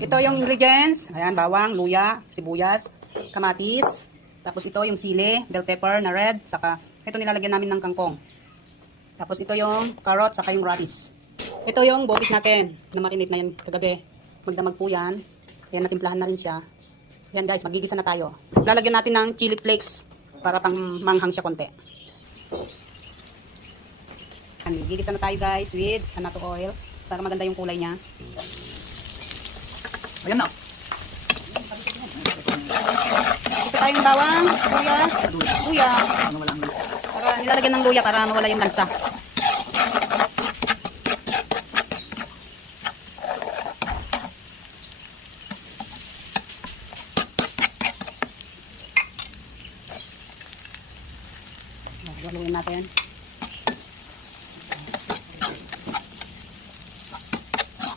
Ito yung ingredients. Ayan, bawang, luya, sibuyas, kamatis. Tapos ito yung sili, bell pepper na red. Saka ito nilalagyan namin ng kangkong. Tapos ito yung carrot, saka yung radish. Ito yung bopis natin na marinate na yan kagabi. Magdamag po yan. Ayan, natimplahan na rin siya. Ayan guys, magigisa na tayo. Lalagyan natin ng chili flakes para pang manghang siya konti. Ayan, gigisa na tayo guys with anato oil para maganda yung kulay niya. Ayan na. Gigisa tayo ng bawang, luya. Para nilalagyan ng luya para mawala yung lansa. Haluin natin.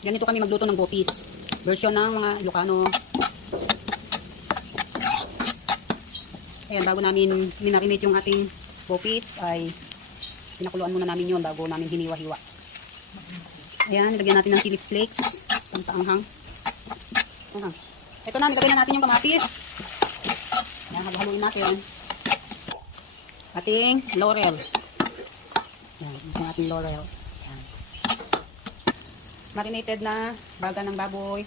Ganito kami magluto ng bopis. Version ng mga Ilocano. Ayan, bago namin minarinate yung ating bopis ay pinakuluan muna namin yun bago namin hiniwa-hiwa. Ayan, nilagyan natin ng chili flakes. Pantaanghang. Ito na, nilagyan na natin yung kamatis. Ayan, haluin natin. Ating laurel. Ayan, yung ating laurel. Ayan. Marinated na baga ng baboy.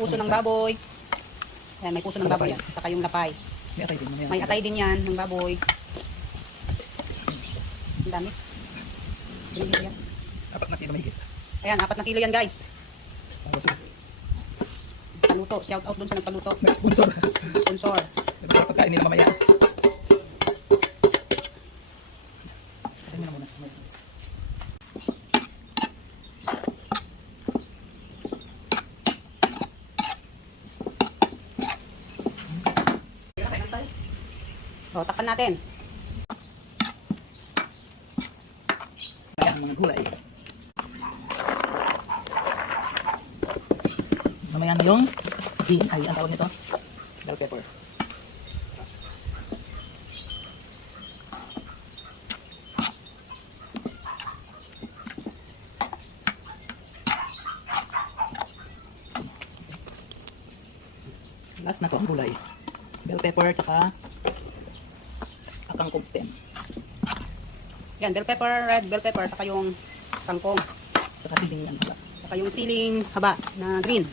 Puso ng baboy. Ayan, may puso ng baboy. Saka yung lapay. May atay din yan ng baboy. Ang dami. Yan. 4 na kilo mahigit. Ayan, 4 na kilo yan guys. Paluto. Shout out dun sa nagpaluto. May sponsor. Sponsor. Diba sa pagkain nila mamaya? So, takpan natin. Ayan, mga gulay. Mamaya na yung bean, ay ang tawag nito, bell pepper. Last na to ang gulay. Bell pepper, tsaka kangkong stem. Yan, bell pepper, red bell pepper, saka yung kangkong. Tsaka siling yan. Saka yung siling haba na green.